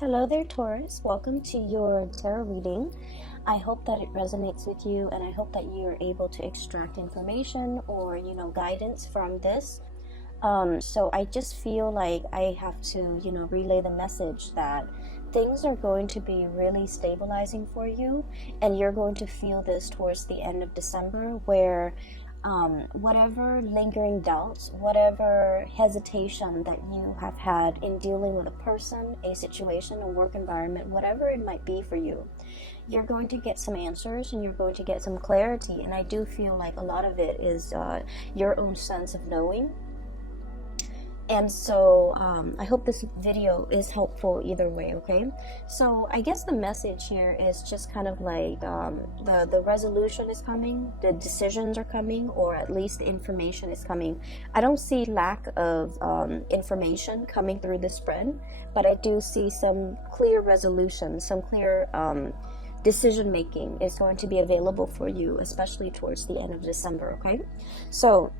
Hello there, Taurus. Welcome to your tarot reading. I hope that it resonates with you, and I hope that you are able to extract information or, guidance from this. So I just feel like I have to, relay the message that things are going to be really stabilizing for you, and you're going to feel this towards the end of December, where whatever lingering doubts, whatever hesitation that you have had in dealing with a person, a situation, a work environment, whatever it might be for you, you're going to get some answers and you're going to get some clarity. And I do feel like a lot of it is your own sense of knowing. And so I hope this video is helpful either way, okay? So I guess the message here is just kind of like the resolution is coming, the decisions are coming, or at least the information is coming. I don't see lack of information coming through the spread, but I do see some clear resolution, some clear decision making is going to be available for you, especially towards the end of December, okay? So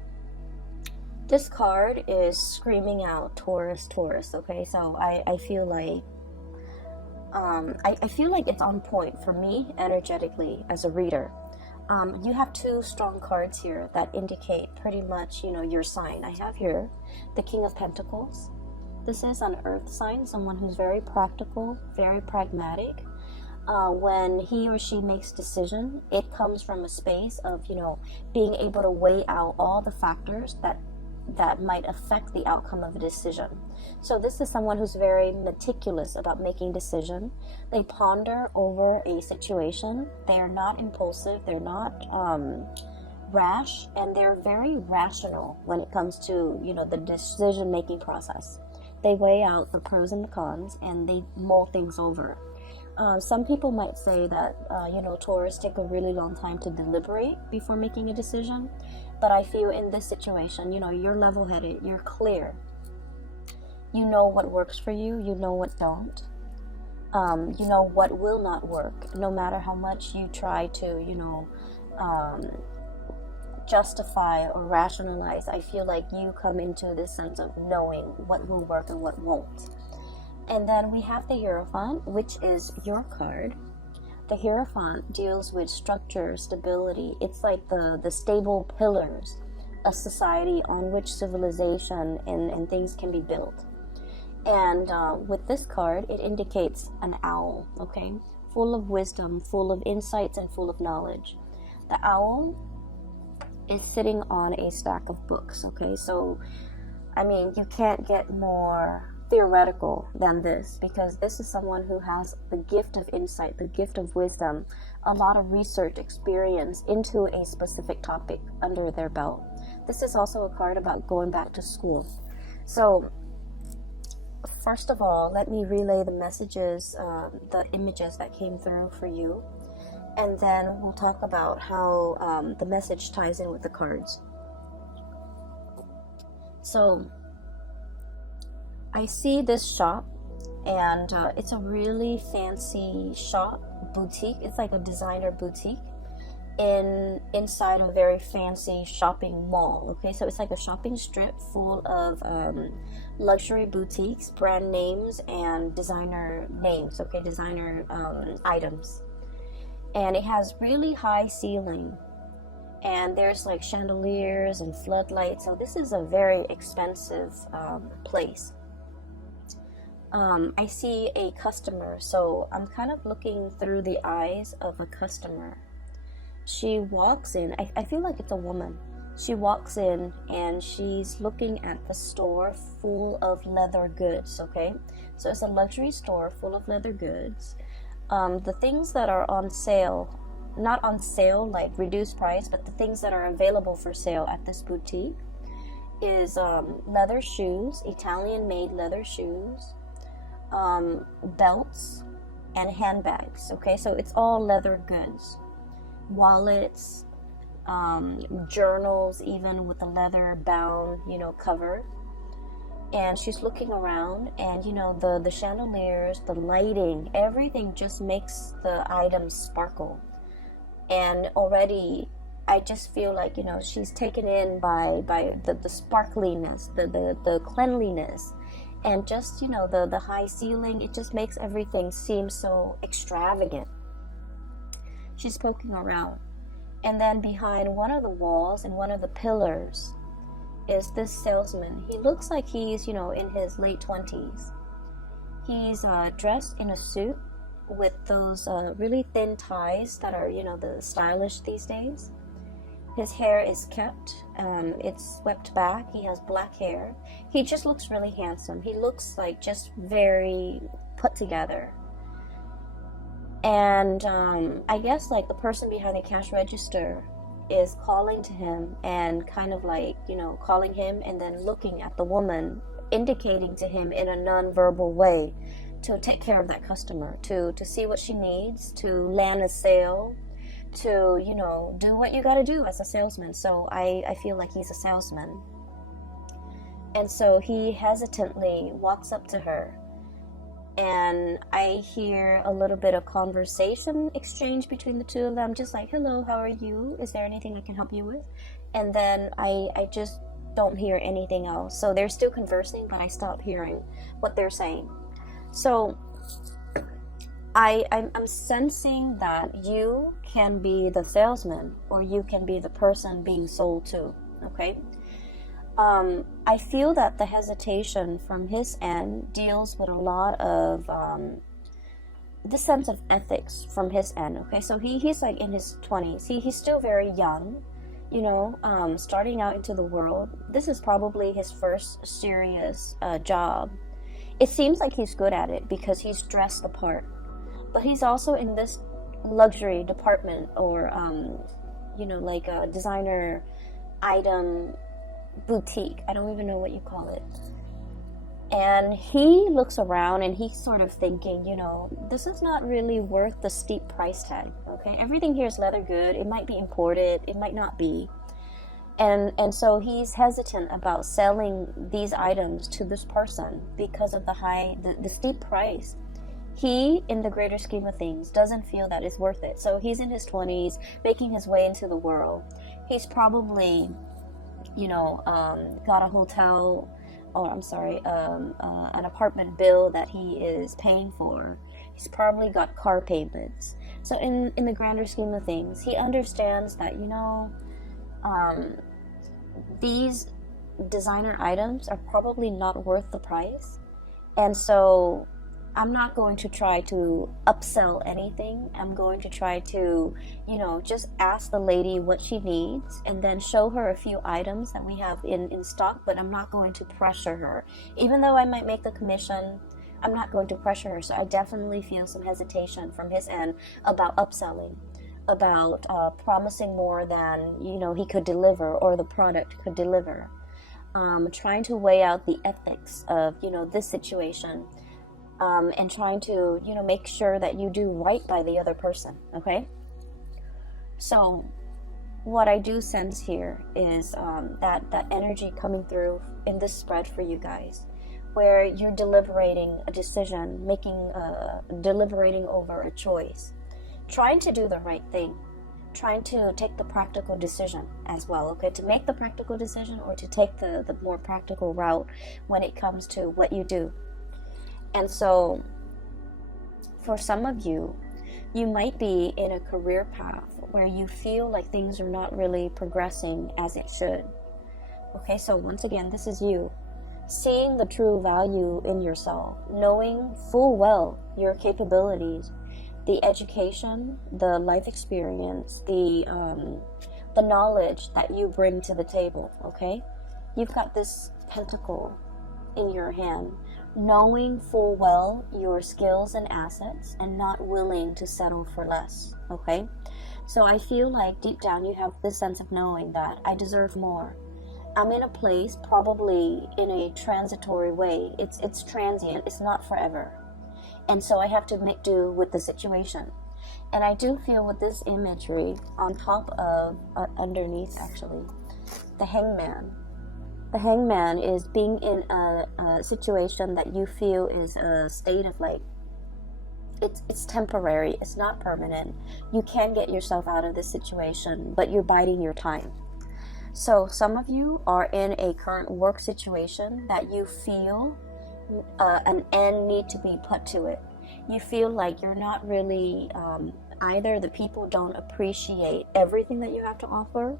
this card is screaming out Taurus, Taurus, okay? So I feel like I feel like it's on point for me energetically as a reader. You have two strong cards here that indicate pretty much, your sign. I have here the King of Pentacles. This is an earth sign, someone who's very practical, very pragmatic. When he or she makes decision, it comes from a space of, being able to weigh out all the factors that might affect the outcome of a decision. So this is someone who's very meticulous about making decision. They ponder over a situation. They're not impulsive. They're not rash, and they're very rational when it comes to the decision making process. They weigh out the pros and the cons, and they mull things over. Some people might say that Taurus take a really long time to deliberate before making a decision. But I feel in this situation, you're level-headed, you're clear. You know what works for you, you know what don't. You know what will not work, no matter how much you try to, justify or rationalize. I feel like you come into this sense of knowing what will work and what won't. And then we have the Hierophant, which is your card. The Hierophant deals with structure, stability. It's like the stable pillars, a society on which civilization and things can be built. And with this card, it indicates an owl, okay? Full of wisdom, full of insights, and full of knowledge. The owl is sitting on a stack of books, okay? So, you can't get more theoretical than this, because this is someone who has the gift of insight, the gift of wisdom, a lot of research experience into a specific topic under their belt. This is also a card about going back to school. So first of all, let me relay the messages, the images that came through for you, and then we'll talk about how the message ties in with the cards. So I see this shop, and it's a really fancy shop, boutique. It's like a designer boutique inside a very fancy shopping mall, okay? So it's like a shopping strip full of luxury boutiques, brand names, and designer names, okay? Designer items. And it has really high ceiling, and there's like chandeliers and floodlights. So this is a very expensive place. I see a customer, so I'm kind of looking through the eyes of a customer. She walks in, I feel like it's a woman. She walks in and she's looking at the store full of leather goods, okay? So it's a luxury store full of leather goods. The things that are on sale, not on sale like reduced price, but the things that are available for sale at this boutique is leather shoes, Italian-made leather shoes, belts, and handbags, okay? So it's all leather goods. Wallets, journals, even with the leather bound, cover. And she's looking around, and the chandeliers, the lighting, everything just makes the items sparkle. And already I just feel like she's taken in by the sparkliness, the cleanliness, And just, you know, the high ceiling, it just makes everything seem so extravagant. She's poking around. And then behind one of the walls and one of the pillars is this salesman. He looks like he's, you know, in his late 20s. He's dressed in a suit with those really thin ties that are, you know, the stylish these days. His hair is kept, it's swept back. He has black hair. He just looks really handsome. He looks like just very put together. And I guess like the person behind the cash register is calling to him and kind of like, you know, calling him and then looking at the woman, indicating to him in a non-verbal way to take care of that customer, to see what she needs, to land a sale, to, you know, do what you got to do as a salesman. So I feel like he's a salesman. And so he hesitantly walks up to her, and I hear a little bit of conversation exchange between the two of them, just like, hello, how are you? Is there anything I can help you with? And then I just don't hear anything else. So they're still conversing, but I stop hearing what they're saying. So I'm sensing that you can be the salesman, or you can be the person being sold to, okay? I feel that the hesitation from his end deals with a lot of the sense of ethics from his end, okay? So he's like in his 20s. He's still very young, you know, starting out into the world. This is probably his first serious job. It seems like he's good at it because he's dressed the part. But he's also in this luxury department, or, you know, like a designer item boutique. I don't even know what you call it. And he looks around and he's sort of thinking, you know, this is not really worth the steep price tag, okay? Everything here is leather good. It might be imported. It might not be. And so he's hesitant about selling these items to this person because of the steep price. He, in the greater scheme of things, doesn't feel that it's worth it. So he's in his 20s, making his way into the world. He's probably, you know, got a hotel, or I'm sorry, an apartment bill that he is paying for. He's probably got car payments. So in the grander scheme of things, he understands that, you know, these designer items are probably not worth the price. And so I'm not going to try to upsell anything. I'm going to try to, you know, just ask the lady what she needs and then show her a few items that we have in stock, but I'm not going to pressure her. Even though I might make the commission, I'm not going to pressure her. So I definitely feel some hesitation from his end about upselling, about promising more than, you know, he could deliver or the product could deliver. Trying to weigh out the ethics of, you know, this situation. And trying to, you know, make sure that you do right by the other person, okay? So what I do sense here is that energy coming through in this spread for you guys, where you're deliberating a decision, deliberating over a choice, trying to do the right thing, trying to take the practical decision as well, okay? To make the practical decision, or to take the more practical route when it comes to what you do. And so, for some of you, you might be in a career path where you feel like things are not really progressing as it should. Okay, so once again, this is you. Seeing the true value in yourself, knowing full well your capabilities, the education, the life experience, the knowledge that you bring to the table, okay? You've got this pentacle in your hand, knowing full well your skills and assets and not willing to settle for less, okay? So I feel like deep down you have this sense of knowing that I deserve more. I'm in a place, probably in a transitory way. It's transient, it's not forever. And so I have to make do with the situation. And I do feel with this imagery on top of, underneath actually, the hangman. The hangman is being in a situation that you feel is a state of like, it's temporary, it's not permanent. You can get yourself out of this situation, but you're biding your time. So some of you are in a current work situation that you feel an end need to be put to it. You feel like you're not really, either the people don't appreciate everything that you have to offer,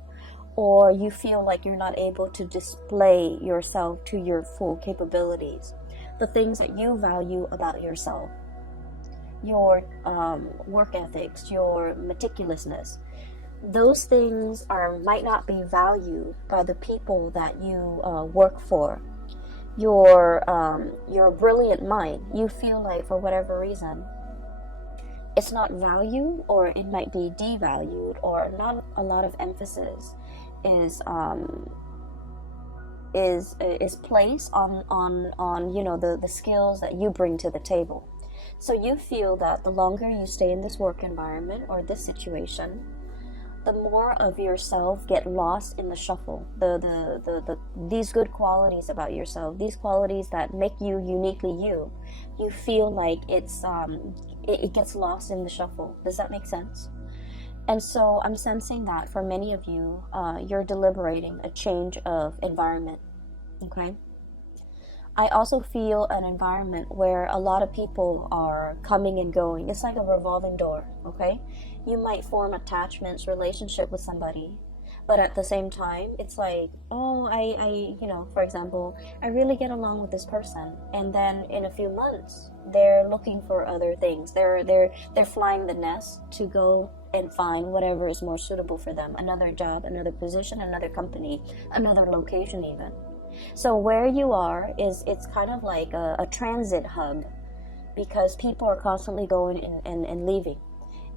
or you feel like you're not able to display yourself to your full capabilities. The things that you value about yourself, your work ethics, your meticulousness, those things might not be valued by the people that you work for. Your brilliant mind, you feel like for whatever reason it's not valued, or it might be devalued, or not a lot of emphasis is placed on you know, the skills that you bring to the table. So you feel that the longer you stay in this work environment or this situation, the more of yourself get lost in the shuffle. These good qualities about yourself, these qualities that make you uniquely you, you feel like it gets lost in the shuffle. Does that make sense? And so I'm sensing that for many of you, you're deliberating a change of environment. Okay. I also feel an environment where a lot of people are coming and going. It's like a revolving door, okay? You might form attachments, relationship with somebody, but at the same time, it's like, oh, I you know, for example, I really get along with this person, and then in a few months, they're looking for other things. They're flying the nest to go and find whatever is more suitable for them. Another job, another position, another company, another location even. So where you are it's kind of like a transit hub, because people are constantly going and leaving.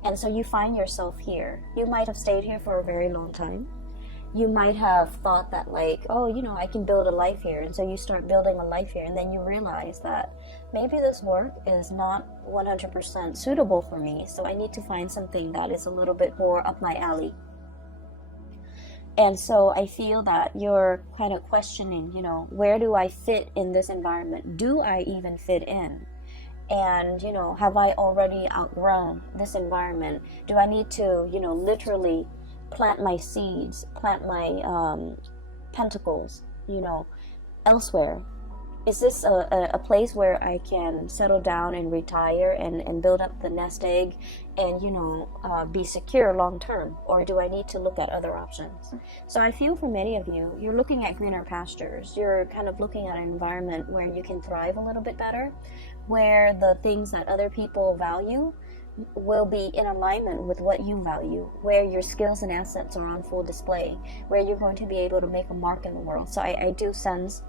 And so you find yourself here. You might have stayed here for a very long time. You might have thought that, like, oh, you know, I can build a life here. And so you start building a life here, and then you realize that maybe this work is not 100% suitable for me. So I need to find something that is a little bit more up my alley. And so I feel that you're kind of questioning, you know, where do I fit in this environment? Do I even fit in? And, you know, have I already outgrown this environment? Do I need to, you know, literally plant my seeds, plant my pentacles, you know, elsewhere? Is this a place where I can settle down and retire and build up the nest egg and, you know, be secure long term? Or do I need to look at other options? So I feel for many of you, you're looking at greener pastures. You're kind of looking at an environment where you can thrive a little bit better, where the things that other people value will be in alignment with what you value, where your skills and assets are on full display, where you're going to be able to make a mark in the world. So I do sense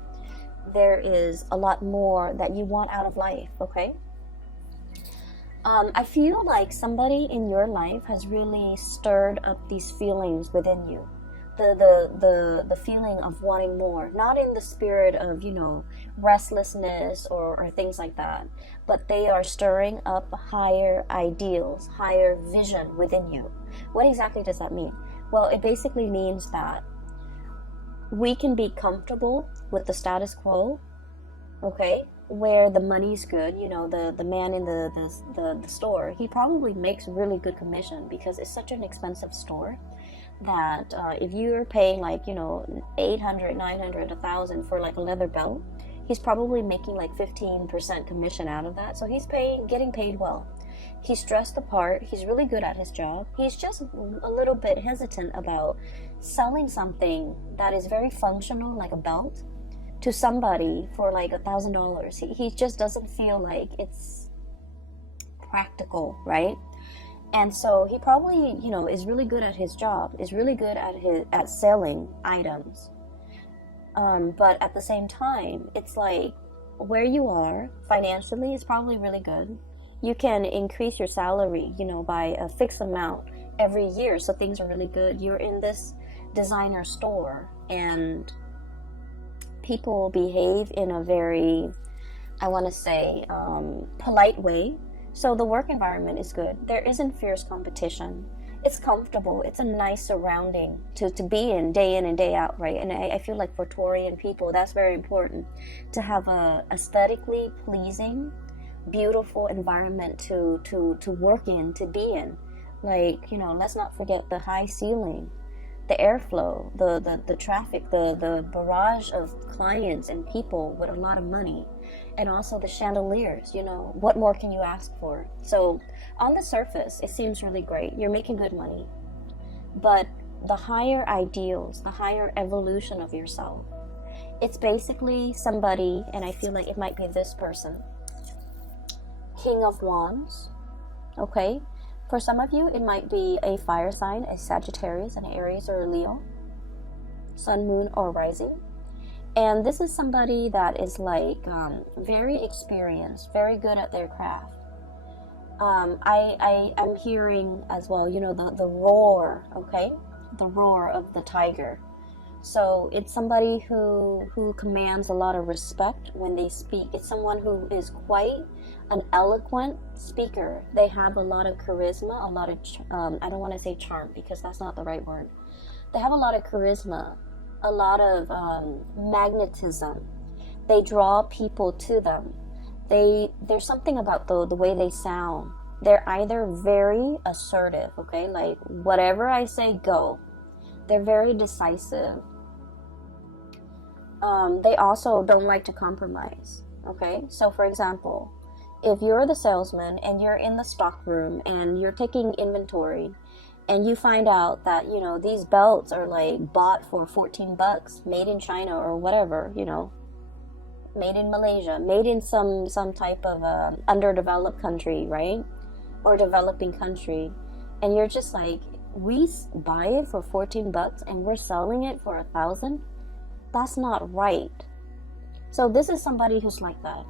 there is a lot more that you want out of life, okay? I feel like somebody in your life has really stirred up these feelings within you. The feeling of wanting more, not in the spirit of, you know, restlessness or things like that, but they are stirring up higher ideals, higher vision within you. What exactly does that mean? Well, it basically means that we can be comfortable with the status quo, okay, where the money's good. You know, the man in the store, he probably makes really good commission because it's such an expensive store that if you're paying, like, you know, 800, 900, 1,000 for like a leather belt, he's probably making like 15% commission out of that. So he's getting paid well. He's dressed the part. He's really good at his job. He's just a little bit hesitant about selling something that is very functional, like a belt, to somebody for like $1,000. He just doesn't feel like it's practical, right? And so he probably, you know, is really good at his job, is really good at selling items. But at the same time, it's like where you are financially is probably really good. You can increase your salary, you know, by a fixed amount every year. So things are really good. You're in this designer store and people behave in a very, I want to say, polite way. So the work environment is good. There isn't fierce competition. It's comfortable. It's a nice surrounding to be in and day out, right? And I feel like for Taurian people, that's very important, to have a aesthetically pleasing, beautiful environment to work in, to be in. Like, you know, let's not forget the high ceiling, the airflow, the traffic, the barrage of clients and people with a lot of money, and also the chandeliers. You know, what more can you ask for? So on the surface, it seems really great. You're making good money, but the higher ideals, the higher evolution of yourself, it's basically somebody, and I feel like it might be this person, King of Wands. Okay, for some of you, it might be a fire sign, a Sagittarius, an Aries, or a Leo, sun, moon, or rising. And this is somebody that is like very experienced, very good at their craft. I'm hearing as well, you know, the roar, okay? The roar of the tiger. So it's somebody who commands a lot of respect when they speak. It's someone who is quite an eloquent speaker. They have a lot of charisma, a lot of, I don't want to say charm because that's not the right word. They have a lot of charisma, a lot of magnetism. They draw people to them. There's something about the way they sound. They're either very assertive, okay, like whatever I say, go. They're very decisive. They also don't like to compromise, okay? So for example, if you're the salesman and you're in the stock room and you're taking inventory and you find out that, you know, these belts are like bought for 14 bucks, made in China or whatever, you know, made in Malaysia, made in some type of underdeveloped country, right? Or developing country, and you're just like, we buy it for 14 bucks and we're selling it for 1,000. That's not right. So this is somebody who's like that,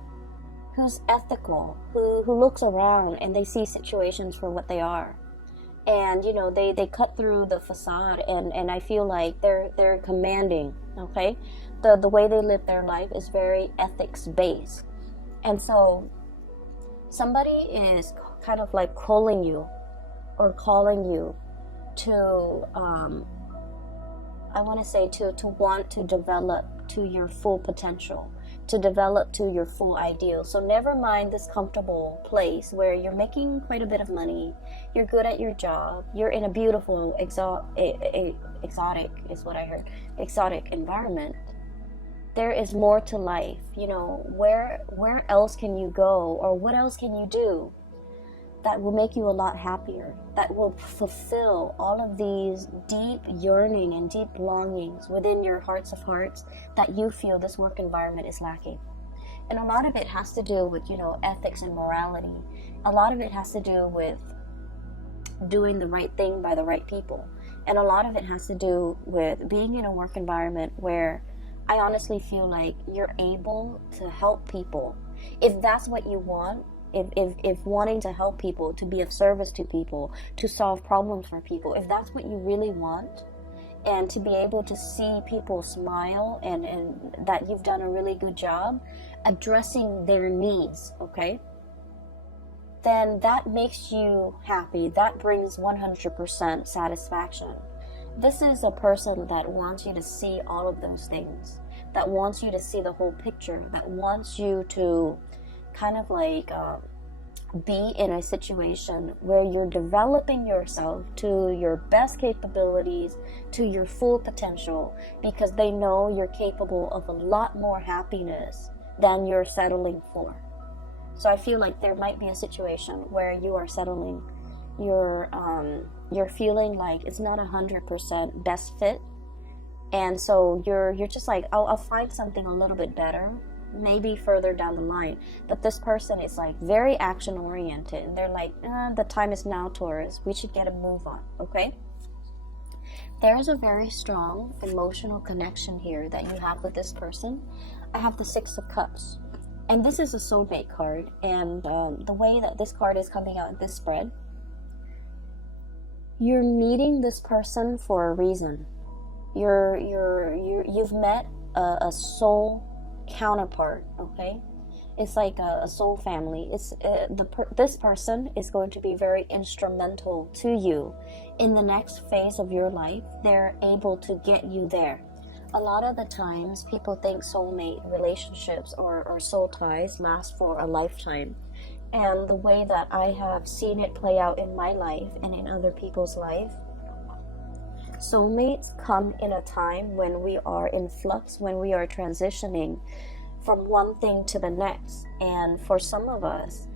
who's ethical, who looks around and they see situations for what they are, and you know, they cut through the facade, and I feel like they're commanding, okay? The way they live their life is very ethics based. And so somebody is kind of like calling you to I want to say to want to develop to your full potential, to develop to your full ideal. So never mind this comfortable place where you're making quite a bit of money, you're good at your job, you're in a beautiful exotic is what I heard, exotic environment. There is more to life. You know, where else can you go, or what else can you do that will make you a lot happier, that will fulfill all of these deep yearning and deep longings within your hearts of hearts that you feel this work environment is lacking. And a lot of it has to do with, you know, ethics and morality. A lot of it has to do with doing the right thing by the right people. And a lot of it has to do with being in a work environment where I honestly feel like you're able to help people. If that's what you want, if wanting to help people, to be of service to people, to solve problems for people, if that's what you really want, and to be able to see people smile and that you've done a really good job addressing their needs, okay, then that makes you happy. That brings 100% satisfaction. This is a person that wants you to see all of those things, that wants you to see the whole picture, that wants you to kind of like be in a situation where you're developing yourself to your best capabilities, to your full potential, because they know you're capable of a lot more happiness than you're settling for. So I feel like there might be a situation where you are settling, you're feeling like it's not 100% best fit, and so you're just like, I'll find something a little bit better, maybe further down the line. But this person is like very action oriented, and they're like, the time is now, Taurus, we should get a move on, okay? There's a very strong emotional connection here that you have with this person. I have the Six of Cups, and this is a soulmate card, and the way that this card is coming out in this spread, you're meeting this person for a reason. You've met a soul counterpart, okay? It's like a soul family. It's this person is going to be very instrumental to you in the next phase of your life. They're able to get you there. A lot of the times people think soulmate relationships or soul ties last for a lifetime, and the way that I have seen it play out in my life and in other people's life, Soulmates come in a time when we are in flux, when we are transitioning from one thing to the next. And for some of us,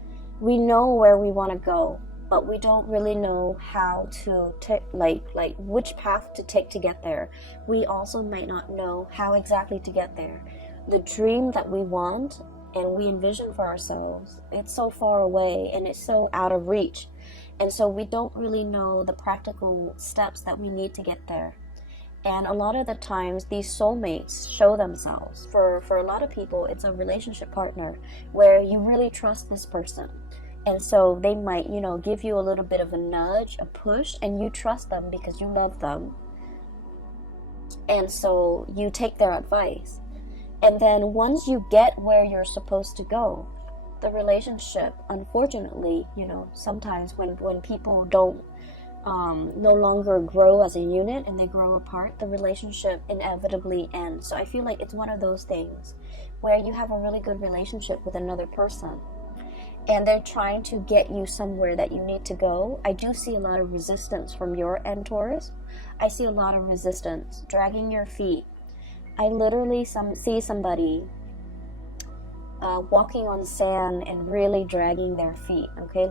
we know where we want to go, but we don't really know how to take, like which path to take to get there. We also might not know how exactly to get there. The dream that we want and we envision for ourselves, it's so far away and it's so out of reach. And so we don't really know the practical steps that we need to get there. And a lot of the times, these soulmates show themselves. For a lot of people, it's a relationship partner where you really trust this person. And so they might, give you a little bit of a nudge, a push, and you trust them because you love them. And so you take their advice. And then once you get where you're supposed to go, the relationship, unfortunately, sometimes when people don't no longer grow as a unit and they grow apart, the relationship inevitably ends. So I feel like it's one of those things where you have a really good relationship with another person and they're trying to get you somewhere that you need to go. I do see a lot of resistance from your end, Taurus. I see a lot of resistance, dragging your feet. I literally see somebody walking on sand and really dragging their feet, okay,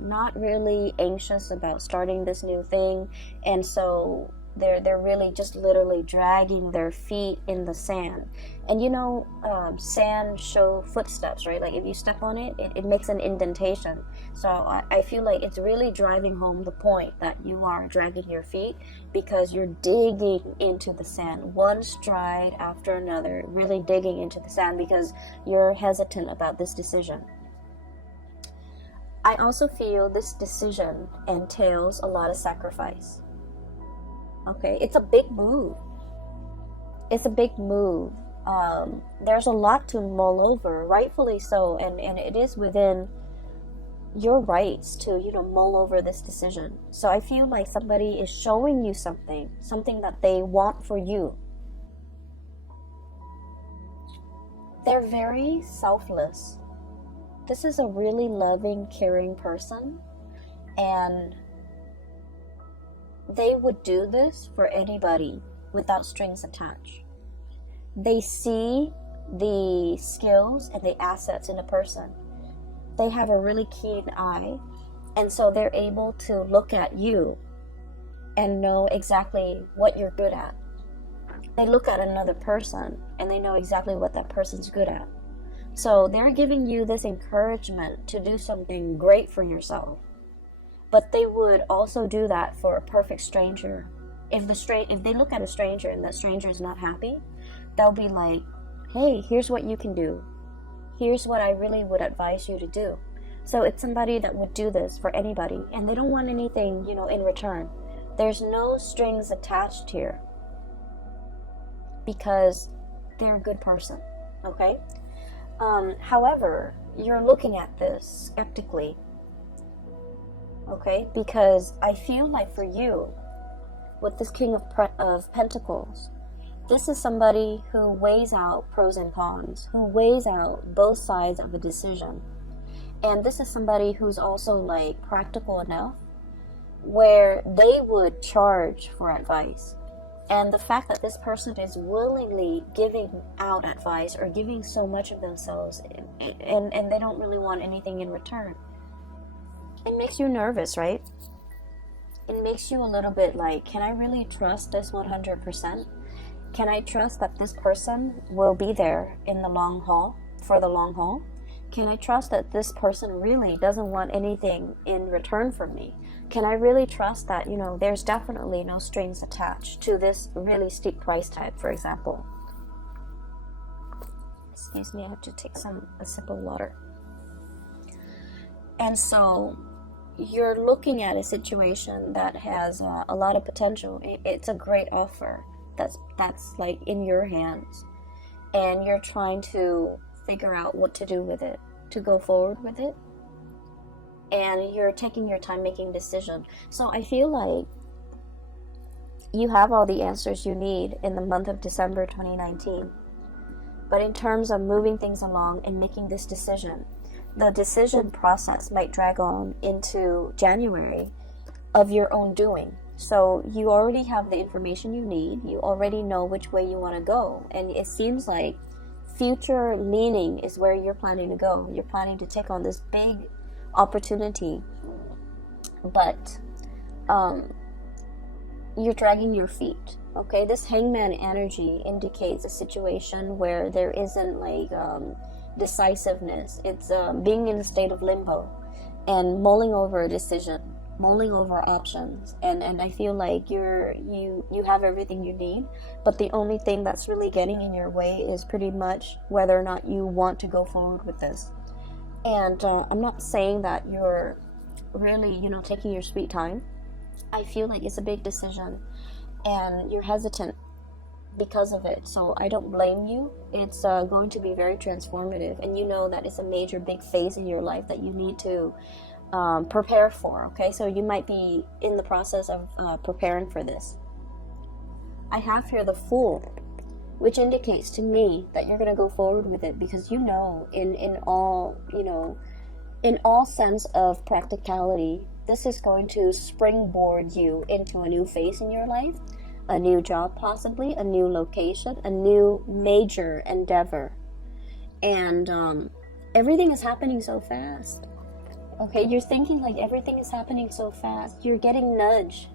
not really anxious about starting this new thing, and so they're really just literally dragging their feet in the sand. And sand show footsteps, right? Like if you step on it, it makes an indentation. So I feel like it's really driving home the point that you are dragging your feet because you're digging into the sand, one stride after another, really digging into the sand because you're hesitant about this decision. I also feel this decision entails a lot of sacrifice. Okay, it's a big move. It's a big move. There's a lot to mull over, rightfully so, and it is within your rights to, mull over this decision. So I feel like somebody is showing you something that they want for you. They're very selfless. This is a really loving, caring person, and they would do this for anybody without strings attached. They see the skills and the assets in a person. They have a really keen eye, and so they're able to look at you and know exactly what you're good at. They look at another person and they know exactly what that person's good at. So they're giving you this encouragement to do something great for yourself. But they would also do that for a perfect stranger. If they look at a stranger and that stranger is not happy, they'll be like, hey, here's what you can do. Here's what I really would advise you to do. So it's somebody that would do this for anybody, and they don't want anything, in return. There's no strings attached here because they're a good person, okay? However, you're looking at this skeptically. Okay, because I feel like for you, with this King of Pentacles, this is somebody who weighs out pros and cons, who weighs out both sides of a decision. And this is somebody who's also practical enough where they would charge for advice. And the fact that this person is willingly giving out advice or giving so much of themselves and they don't really want anything in return, it makes you nervous, right? It makes you a little bit can I really trust this 100%? Can I trust that this person will be there in the long haul, for the long haul? Can I trust that this person really doesn't want anything in return from me? Can I really trust that, there's definitely no strings attached to this really steep price tag, for example? Excuse me, I have to take a sip of water. And so you're looking at a situation that has a lot of potential. It's a great offer that's in your hands, and you're trying to figure out what to do with it, to go forward with it, and you're taking your time making decision. So I feel like you have all the answers you need in the month of December 2019, but in terms of moving things along and making this decision, the decision process might drag on into January of your own doing. So you already have the information you need. You already know which way you want to go. And it seems like future leaning is where you're planning to go. You're planning to take on this big opportunity. But you're dragging your feet. Okay, this hangman energy indicates a situation where there isn't like decisiveness. It's being in a state of limbo and mulling over a decision, mulling over options, and I feel like you have everything you need, but the only thing that's really getting in your way is pretty much whether or not you want to go forward with this. And I'm not saying that you're really, taking your sweet time. I feel like it's a big decision and you're hesitant because of it. So I don't blame you. It's going to be very transformative, and you know that it's a major big phase in your life that you need to prepare for. Okay, so you might be in the process of preparing for this. I have here the Fool, which indicates to me that you're going to go forward with it because in all sense of practicality, this is going to springboard you into a new phase in your life, a new job possibly, a new location, a new major endeavor. And everything is happening so fast. Okay, you're thinking like everything is happening so fast. You're getting nudged.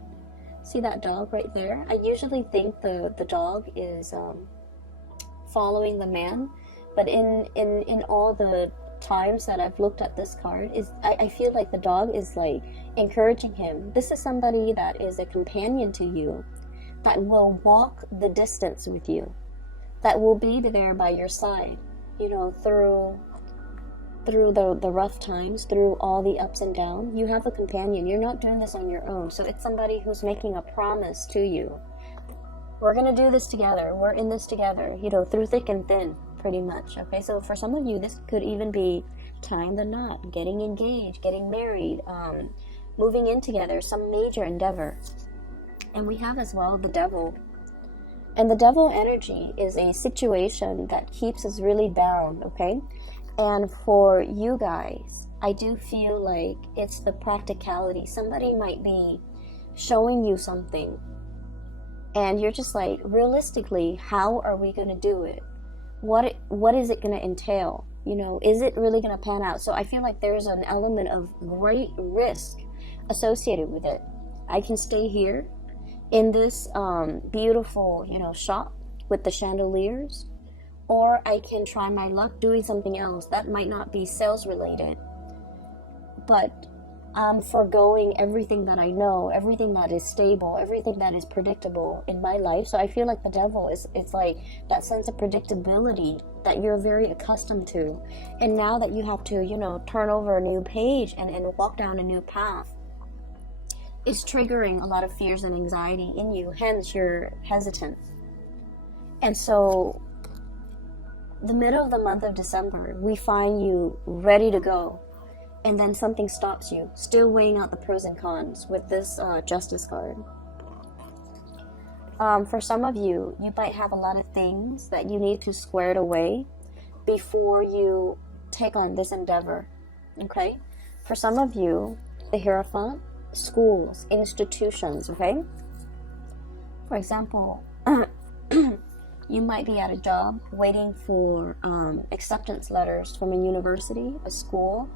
See that dog right there? I usually think the dog is following the man, but in all the times that I've looked at this card, I feel like the dog is like encouraging him. This is somebody that is a companion to you, that will walk the distance with you, that will be there by your side, through the rough times, through all the ups and downs. You have a companion. You're not doing this on your own. So it's somebody who's making a promise to you. We're going to do this together. We're in this together, through thick and thin, pretty much. Okay, so for some of you, this could even be tying the knot, getting engaged, getting married, moving in together, some major endeavor. And we have as well the Devil. And the Devil energy is a situation that keeps us really bound, okay? And for you guys, I do feel like it's the practicality. Somebody might be showing you something, and you're just like, realistically, how are we going to do it? What is it going to entail? Is it really going to pan out? So I feel like there's an element of great risk associated with it. I can stay here in this beautiful, shop with the chandeliers, or I can try my luck doing something else that might not be sales related, but I'm foregoing everything that I know, everything that is stable, everything that is predictable in my life. So I feel like the Devil it's like that sense of predictability that you're very accustomed to, and now that you have to turn over a new page and walk down a new path, is triggering a lot of fears and anxiety in you, hence you're hesitant. And so the middle of the month of December, we find you ready to go, and then something stops you, still weighing out the pros and cons with this Justice card. For some of you, you might have a lot of things that you need to square it away before you take on this endeavor, okay? For some of you, the Hierophant, schools, institutions, okay? For example, you might be at a job waiting for acceptance letters from a university, a school.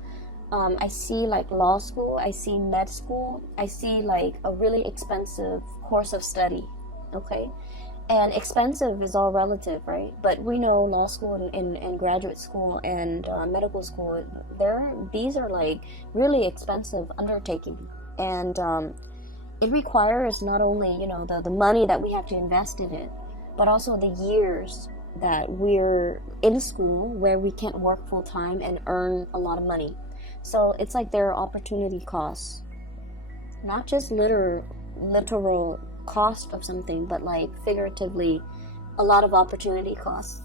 I see like law school, I see med school, I see like a really expensive course of study, okay? And expensive is all relative, right? But we know law school and graduate school and medical school, these are like really expensive undertaking. And it requires not only, the money that we have to invest in it, but also the years that we're in school where we can't work full time and earn a lot of money. So it's like there are opportunity costs, not just literal cost of something, but like figuratively a lot of opportunity costs.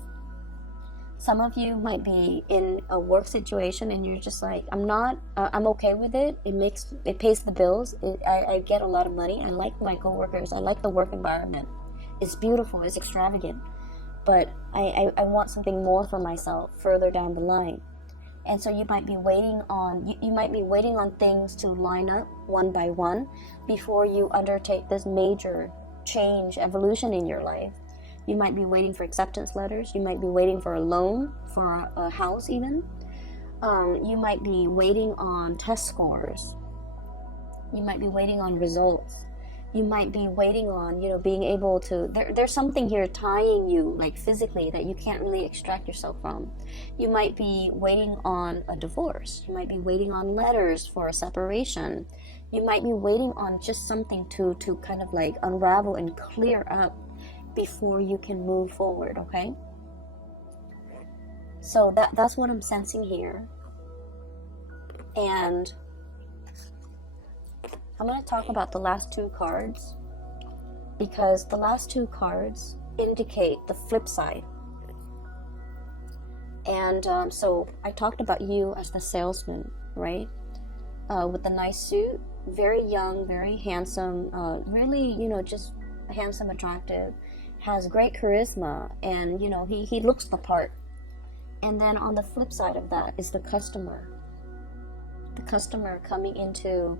Some of you might be in a work situation and you're just like, I'm okay with it. It pays the bills. I get a lot of money. I like my coworkers. I like the work environment. It's beautiful. It's extravagant. But I want something more for myself further down the line. And so you might be waiting on you might be waiting on things to line up one by one before you undertake this major change, evolution in your life. You might be waiting for acceptance letters. You might be waiting for a loan for a house even. You might be waiting on test scores. You might be waiting on results. You might be waiting on, being able to, there's something here tying you, like physically, that you can't really extract yourself from. You might be waiting on a divorce. You might be waiting on letters for a separation. You might be waiting on just something to kind of like unravel and clear up before you can move forward, okay? So that's what I'm sensing here. And I'm going to talk about the last two cards, because the last two cards indicate the flip side. And so I talked about you as the salesman, right? With the nice suit, very young, very handsome, really, just handsome, attractive, has great charisma, and, he looks the part. And then on the flip side of that is the customer. The customer coming into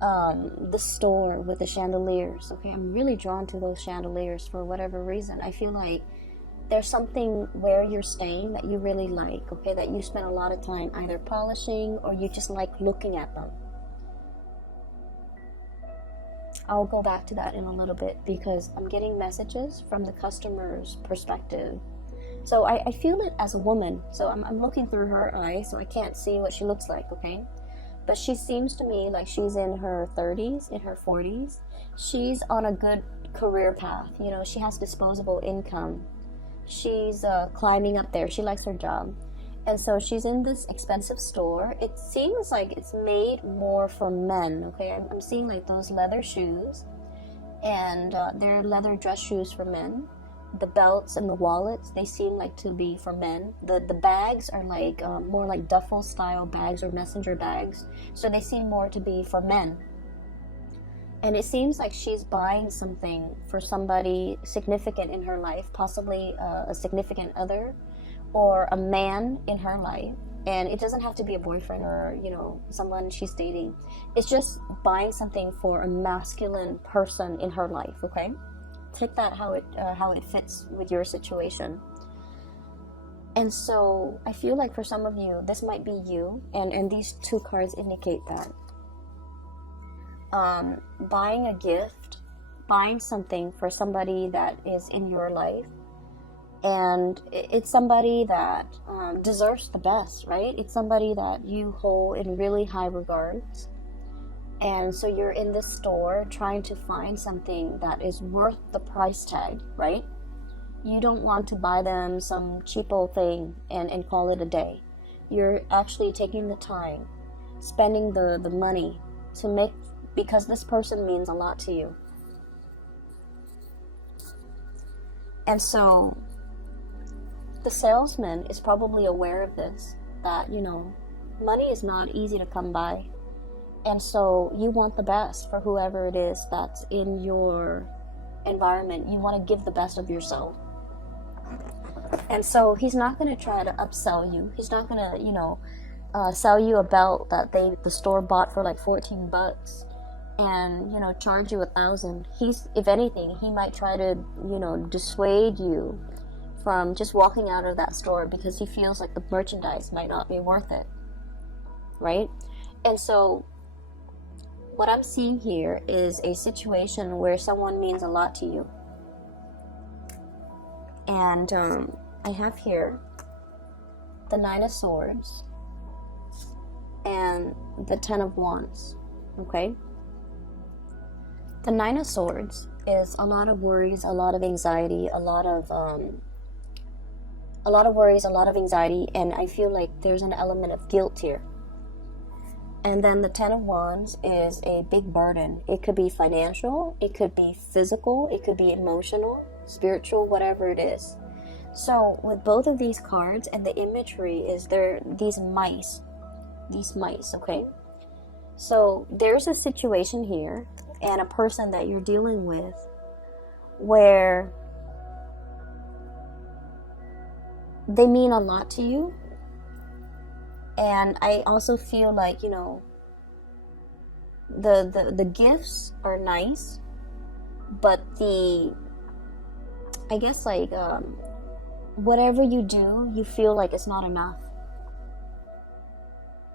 the store with the chandeliers. Okay, I'm really drawn to those chandeliers for whatever reason. I feel like there's something where you're staying that you really like, okay, that you spend a lot of time either polishing or you just like looking at them. I'll go back to that in a little bit because I'm getting messages from the customer's perspective. So I feel it as a woman. So I'm looking through her eyes, so I can't see what she looks like, okay? But she seems to me like she's in her 30s, in her 40s. She's on a good career path. She has disposable income. She's climbing up there. She likes her job. And so she's in this expensive store. It seems like it's made more for men, okay? I'm seeing like those leather shoes. And they're leather dress shoes for men. The belts and the wallets, they seem like to be for men. The bags are like more like duffel style bags or messenger bags, so they seem more to be for men. And it seems like she's buying something for somebody significant in her life, possibly a significant other or a man in her life. And it doesn't have to be a boyfriend or someone she's dating. It's just buying something for a masculine person in her life, okay? Take that how it fits with your situation. And so I feel like for some of you, this might be you, and these two cards indicate that. Buying a gift, buying something for somebody that is in your life, and it's somebody that deserves the best, right? It's somebody that you hold in really high regards. And so you're in this store trying to find something that is worth the price tag, right? You don't want to buy them some cheapo thing and call it a day. You're actually taking the time, spending the money to make, because this person means a lot to you. And so the salesman is probably aware of this, that, money is not easy to come by. And so you want the best for whoever it is that's in your environment. You want to give the best of yourself. And so he's not going to try to upsell you. He's not going to, sell you a belt that the store bought for like $14 and, charge you $1,000. If anything, he might try to, dissuade you from just walking out of that store because he feels like the merchandise might not be worth it. Right? And so what I'm seeing here is a situation where someone means a lot to you. And I have here the 9 of Swords and the 10 of Wands, okay? The 9 of Swords is a lot of worries, a lot of anxiety, a lot of worries, a lot of anxiety, and I feel like there's an element of guilt here. And then the 10 of Wands is a big burden. It could be financial, it could be physical, it could be emotional, spiritual, whatever it is. So with both of these cards, and the imagery is these mice, okay? So there's a situation here and a person that you're dealing with where they mean a lot to you. And I also feel like, you know, the gifts are nice, but I guess like whatever you do, you feel like it's not enough.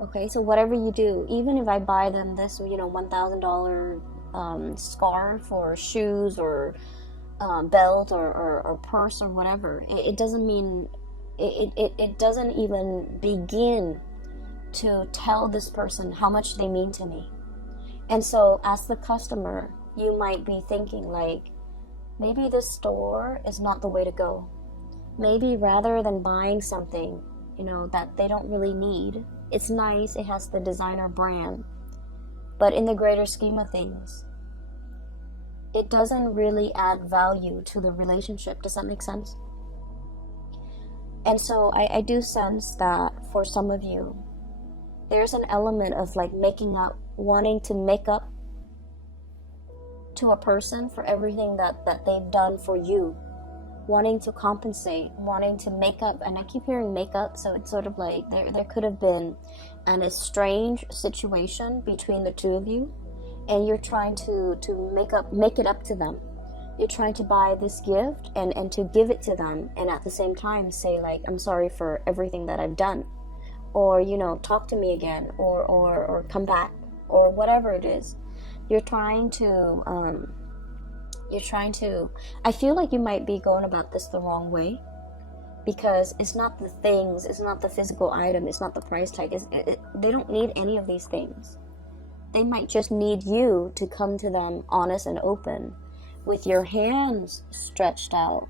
Okay, so whatever you do, even if I buy them this, you know, $1,000 scarf or shoes or belt or purse or whatever, it doesn't mean, it doesn't even begin to tell this person how much they mean to me. And so as the customer, you might be thinking like, maybe this store is not the way to go. Maybe rather than buying something, you know, that they don't really need, it's nice, it has the designer brand, but in the greater scheme of things, it doesn't really add value to the relationship. Does that make sense? And so I do sense that for some of you, there's an element of like making up, wanting to make up to a person for everything that they've done for you, wanting to compensate, wanting to make up. And I keep hearing make up, so it's sort of like there could have been an estranged situation between the two of you, and you're trying to make it up to them. You're trying to buy this gift and to give it to them, and at the same time say like, I'm sorry for everything that I've done, or, you know, talk to me again, or come back, or whatever it is. You're trying to I feel like you might be going about this the wrong way, because it's not the things, it's not the physical item, it's not the price tag, they don't need any of these things. They might just need you to come to them honest and open, with your hands stretched out,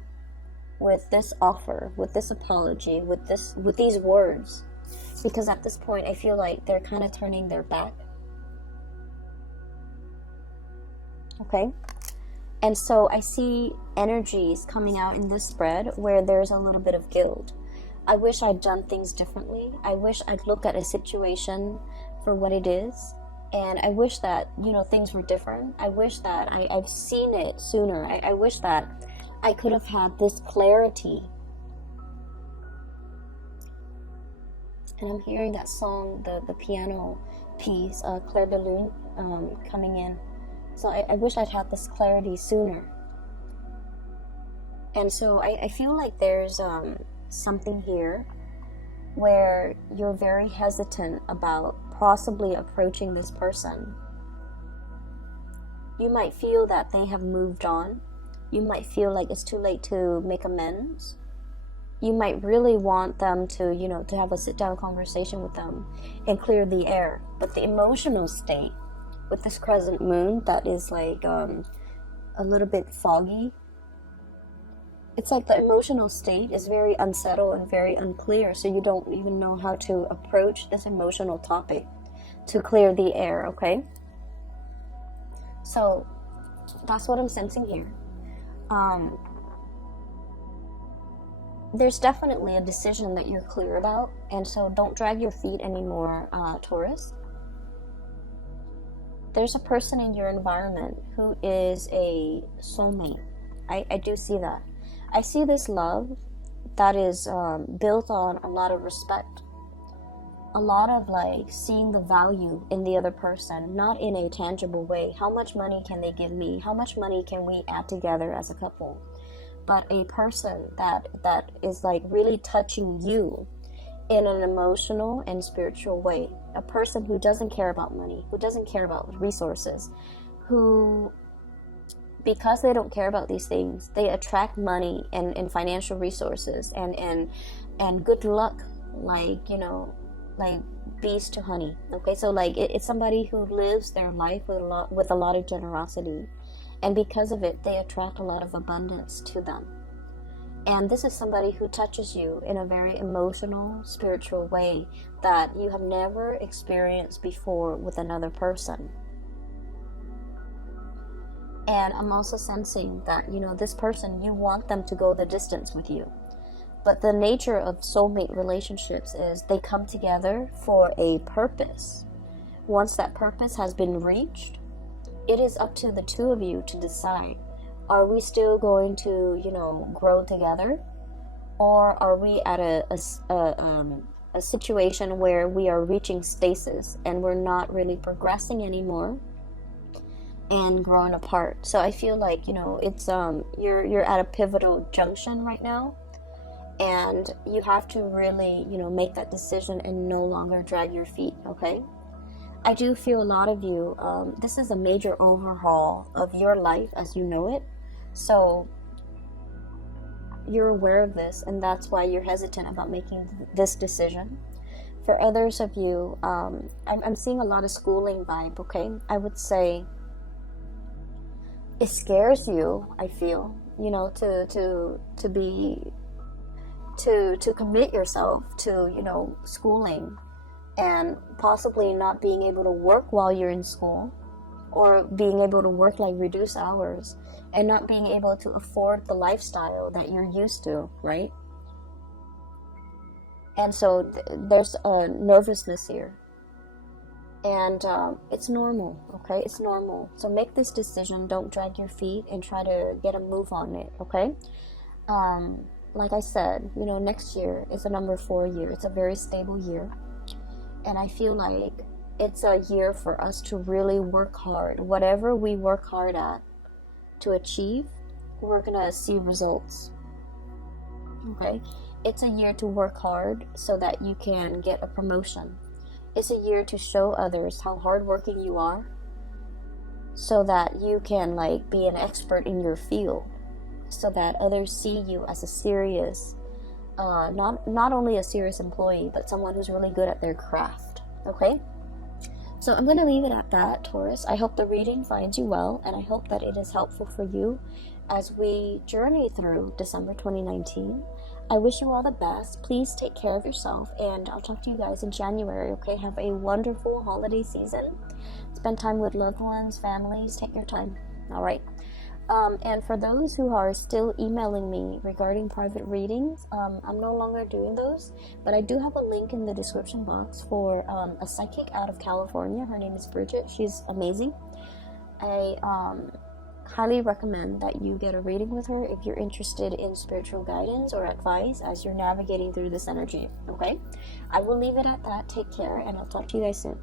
with this offer, with this apology, with these words. Because at this point, I feel like they're kind of turning their back. Okay? And so I see energies coming out in this spread where there's a little bit of guilt. I wish I'd done things differently. I wish I'd looked at a situation for what it is. And I wish that, you know, things were different. I wish that I've seen it sooner. I wish that I could have had this clarity. And I'm hearing that song, the piano piece, Claire de Lune, coming in. So I wish I'd had this clarity sooner. And so I feel like there's something here where you're very hesitant about possibly approaching this person. You might feel that they have moved on. You might feel like it's too late to make amends. You might really want them to, you know, to have a sit-down conversation with them and clear the air. But the emotional state with this crescent moon that is like a little bit foggy, it's like the emotional state is very unsettled and very unclear, so you don't even know how to approach this emotional topic to clear the air, okay? So that's what I'm sensing here. There's definitely a decision that you're clear about, and so don't drag your feet anymore, Taurus. There's a person in your environment who is a soulmate. I do see that. I see this love that is built on a lot of respect, a lot of like seeing the value in the other person, not in a tangible way. How much money can they give me? How much money can we add together as a couple? But a person that is like really touching you in an emotional and spiritual way. A person who doesn't care about money, who doesn't care about resources, who, because they don't care about these things, they attract money and financial resources and good luck, like, you know, like bees to honey. Okay, so like it's somebody who lives their life with a lot of generosity, and because of it, they attract a lot of abundance to them. And this is somebody who touches you in a very emotional, spiritual way that you have never experienced before with another person. And I'm also sensing that, you know, this person, you want them to go the distance with you. But the nature of soulmate relationships is they come together for a purpose. Once that purpose has been reached, it is up to the two of you to decide. Are we still going to, you know, grow together? Or are we at a a situation where we are reaching stasis and we're not really progressing anymore and growing apart. So I feel like, you know, it's you're at a pivotal junction right now, and you have to really, you know, make that decision and no longer drag your feet. Okay, I do feel a lot of you, this is a major overhaul of your life as you know it. So you're aware of this, and that's why you're hesitant about making this decision. For others of you, I'm seeing a lot of schooling vibe. Okay, I would say it scares you, I feel, you know, to commit yourself to, you know, schooling, and possibly not being able to work while you're in school, or being able to work like reduced hours, and not being able to afford the lifestyle that you're used to, right? And so there's a nervousness here, and it's normal. Okay, it's normal. So make this decision, don't drag your feet, and try to get a move on it. Okay, like I said, you know, next year is a number 4 year. It's a very stable year, and I feel like it's a year for us to really work hard. Whatever we work hard at to achieve, we're gonna see results. Okay, it's a year to work hard so that you can get a promotion. It's a year to show others how hardworking you are, so that you can like be an expert in your field, so that others see you as a serious, not only a serious employee, but someone who's really good at their craft. Okay, so I'm going to leave it at that, Taurus. I hope the reading finds you well, and I hope that it is helpful for you as we journey through December 2019. I wish you all the best. Please take care of yourself, and I'll talk to you guys in January. Okay, have a wonderful holiday season. Spend time with loved ones, families. Take your time. All right. And for those who are still emailing me regarding private readings, I'm no longer doing those, but I do have a link in the description box for a psychic out of California. Her name is Bridget. She's amazing. I highly recommend that you get a reading with her if you're interested in spiritual guidance or advice as you're navigating through this energy. Okay, I will leave it at that. Take care, and I'll talk to you guys soon.